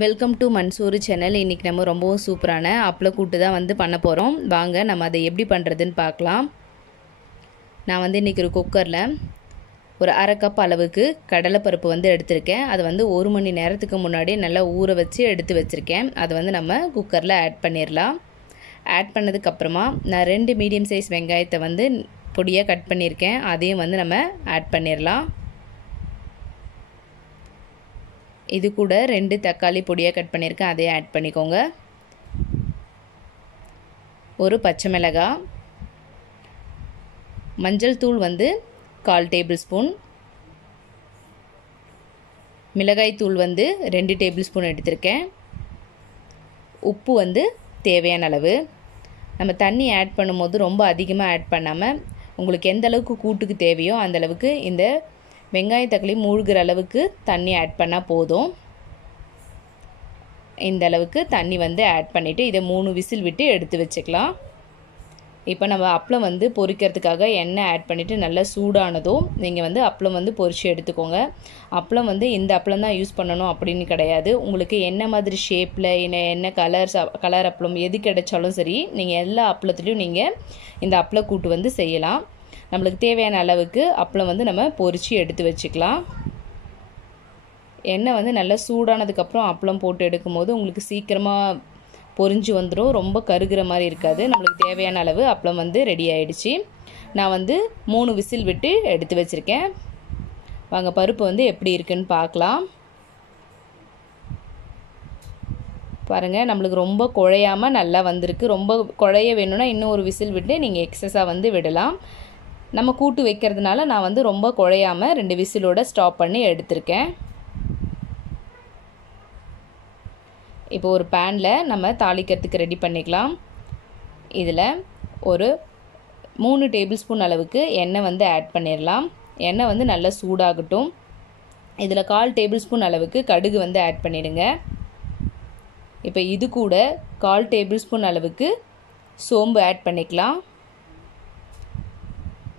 Welcome to Mansoori channel. இன்றைக்கி நம்ம ரொம்பவும் சூப்பரான அப்பள கூட்டு தான் பண்ண போகிறோம். வாங்க நம்ம அதை எப்படி பண்ணுறதுன்னு பார்க்கலாம். நான் இன்றைக்கி ஒரு குக்கரில் ஒரு அரை கப் அளவுக்கு கடலைப்பருப்பு எடுத்திருக்கேன். அது 1 மணி நேரத்துக்கு முன்னாடி நல்லா ஊற வச்சு எடுத்து வச்சுருக்கேன். அதை நம்ம குக்கரில் ஆட் பண்ணிடலாம். ஆட் பண்ணதுக்கப்புறமா நான் 2 மீடியம் சைஸ் வெங்காயத்தை பொடியாக கட் பண்ணியிருக்கேன். அதையும் நம்ம ஆட் பண்ணிடலாம். இது கூட 2 தக்காளி பொடியாக கட் பண்ணியிருக்கேன், அதையும் ஆட் பண்ணிக்கோங்க. ஒரு பச்சை மிளகாய், மஞ்சள் தூள் 1/4 டேபிள் ஸ்பூன், மிளகாய் தூள் 2 டேபிள் ஸ்பூன் எடுத்திருக்கேன். உப்பு தேவையான அளவு. நம்ம தண்ணி ஆட் பண்ணும்போது ரொம்ப அதிகமாக ஆட் பண்ணாமல் உங்களுக்கு எந்த அளவுக்கு கூட்டுக்கு தேவையோ அந்த அளவுக்கு இந்த வெங்காய தக்காளி மூழ்கிற அளவுக்கு தண்ணி ஆட் பண்ணால் போதும். இந்த அளவுக்கு தண்ணி ஆட் பண்ணிவிட்டு இதை 3 விசில் விட்டு எடுத்து வச்சுக்கலாம். இப்போ நம்ம அப்பளம் பொரிக்கிறதுக்காக எண்ணெய் ஆட் பண்ணிவிட்டு நல்லா சூடானதும் நீங்கள் அப்பளம் பொரித்து எடுத்துக்கோங்க. அப்பளம் இந்த அப்பளம் தான் யூஸ் பண்ணணும் அப்படின்னு கிடையாது. உங்களுக்கு என்ன மாதிரி ஷேப்பில் என்ன கலர் அப்பளம் எது கிடைச்சாலும் சரி, நீங்கள் எல்லா அப்பளத்துலேயும் நீங்கள் இந்த அப்பள கூட்டு செய்யலாம். நம்மளுக்கு தேவையான அளவுக்கு அப்பளம் நம்ம பொரித்து எடுத்து வச்சுக்கலாம். எண்ணெய் நல்லா சூடானதுக்கப்புறம் அப்பளம் போட்டு எடுக்கும்போது உங்களுக்கு சீக்கிரமாக பொரிஞ்சு வந்துடும். ரொம்ப கருகிற மாதிரி இருக்காது. நம்மளுக்கு தேவையான அளவு அப்பளம் ரெடி ஆகிடுச்சு. நான் 3 விசில் விட்டு எடுத்து வச்சுருக்கேன். வாங்க பருப்பு எப்படி இருக்குன்னு பார்க்கலாம். பாருங்கள், நம்மளுக்கு ரொம்ப குழையாமல் நல்லா வந்திருக்கு. ரொம்ப குழைய வேணும்னா இன்னும் ஒரு விசில் விட்டு நீங்கள் எக்ஸஸாக விடலாம். நம்ம கூட்டு வைக்கிறதுனால நான் ரொம்ப குழையாமல் 2 விசிலோட ஸ்டாப் பண்ணி எடுத்திருக்கேன். இப்போ ஒரு பேனில் நம்ம தாளிக்கிறதுக்கு ரெடி பண்ணிக்கலாம். இதில் ஒரு 3 டேபிள் ஸ்பூன் அளவுக்கு எண்ணெய் ஆட் பண்ணிடலாம். எண்ணெய் நல்லா சூடாகட்டும். இதில் 1/4 டேபிள் ஸ்பூன் அளவுக்கு கடுகு ஆட் பண்ணிடுங்க. இப்போ இது கூட 1/4 டேபிள் ஸ்பூன் அளவுக்கு சோம்பு ஆட் பண்ணிக்கலாம்.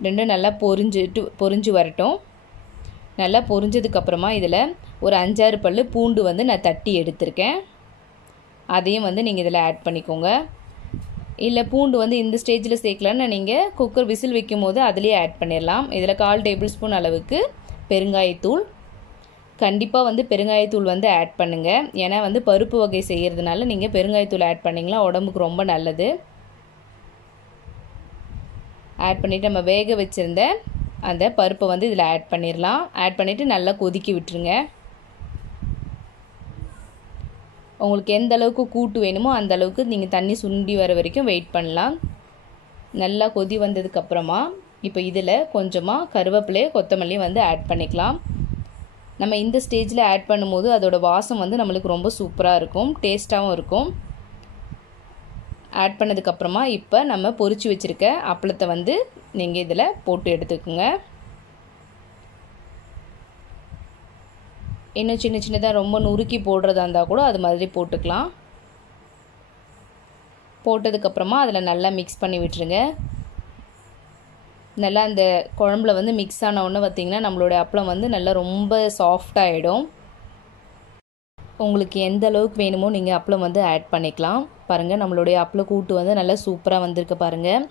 ரெண்டும் நல்லா பொரிஞ்சு வரட்டும். நல்லா பொரிஞ்சதுக்கப்புறமா இதில் ஒரு 5-6 பல் பூண்டு நான் தட்டி எடுத்திருக்கேன். அதையும் நீங்கள் இதில் ஆட் பண்ணிக்கோங்க. இல்லை பூண்டு இந்த ஸ்டேஜில் சேர்க்கலான்னு நீங்கள் குக்கர் விசில் வைக்கும் போது அதிலே ஆட் பண்ணிடலாம். இதில் 1/4 டேபிள் ஸ்பூன் அளவுக்கு பெருங்காயத்தூள். கண்டிப்பாக பெருங்காயத்தூள் ஆட் பண்ணுங்கள். ஏன்னா பருப்பு வகை செய்கிறதுனால நீங்கள் பெருங்காயத்தூள் ஆட் பண்ணிங்கன்னா உடம்புக்கு ரொம்ப நல்லது. ஆட் பண்ணிவிட்டு நம்ம வேக வச்சுருந்த அந்த பருப்பை இதில் ஆட் பண்ணிடலாம். ஆட் பண்ணிவிட்டு நல்லா கொதிக்க விட்டுருங்க. உங்களுக்கு எந்த அளவுக்கு கூட்டு வேணுமோ அந்த அளவுக்கு நீங்கள் தண்ணி சுண்டி வர வரைக்கும் வெயிட் பண்ணலாம். நல்லா கொதி வந்ததுக்கப்புறமா இப்போ இதில் கொஞ்சமாக கருவேப்பிலை கொத்தமல்லி ஆட் பண்ணிக்கலாம். நம்ம இந்த ஸ்டேஜில் ஆட் பண்ணும்போது அதோடய வாசம் நம்மளுக்கு ரொம்ப சூப்பராக இருக்கும், டேஸ்ட்டாகவும் இருக்கும். ஆட் பண்ணதுக்கப்புறமா இப்போ நம்ம பொரிச்சு வச்சுருக்க அப்பளத்தை நீங்கள் இதில் போட்டு எடுத்துக்கோங்க. இன்னும் சின்ன சின்னதாக ரொம்ப நுறுக்கி போடுறதா இருந்தால் கூட அது மாதிரி போட்டுக்கலாம். போட்டதுக்கப்புறமா அதில் நல்லா மிக்ஸ் பண்ணி விட்டுருங்க. நல்லா அந்த குழம்புல மிக்ஸ் ஆன உடனே பார்த்திங்கன்னா நம்மளோட அப்பளம் நல்லா ரொம்ப சாஃப்டாகிடும். உங்களுக்கு எந்த அளவுக்கு வேணுமோ நீங்கள் அப்பளம் ஆட் பண்ணிக்கலாம். பாருங்கள், நம்மளுடைய அப்பள கூட்டு நல்லா சூப்பராக வந்திருக்கு பாருங்கள்.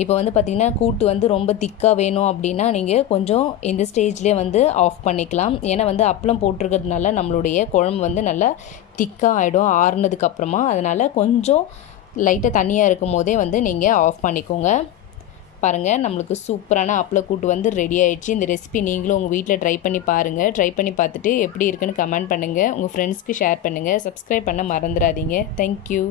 இப்போ பார்த்திங்கன்னா கூட்டு ரொம்ப திக்காக வேணும் அப்படின்னா நீங்கள் கொஞ்சம் இந்த ஸ்டேஜ்லேயே ஆஃப் பண்ணிக்கலாம். ஏன்னா அப்பளம் போட்டிருக்கிறதுனால நம்மளுடைய குழம்பு நல்லா திக்காக ஆகிடும் ஆறுனதுக்கப்புறமா. அதனால் கொஞ்சம் லைட்டாக தண்ணியாக இருக்கும் போதே நீங்கள் ஆஃப் பண்ணிக்கோங்க. பாருங்கள், நம்மளுக்கு சூப்பரான அப்பள கூட்டு ரெடி ஆகிடுச்சு. இந்த ரெசிபி நீங்களும் உங்கள் வீட்டில் ட்ரை பண்ணி பாருங்கள். ட்ரை பண்ணி பார்த்துட்டு எப்படி இருக்குன்னு கமெண்ட் பண்ணுங்கள். உங்கள் ஃப்ரெண்ட்ஸ்க்கு ஷேர் பண்ணுங்கள். சப்ஸ்கிரைப் பண்ண மறந்துடாதீங்க. தேங்க்யூ.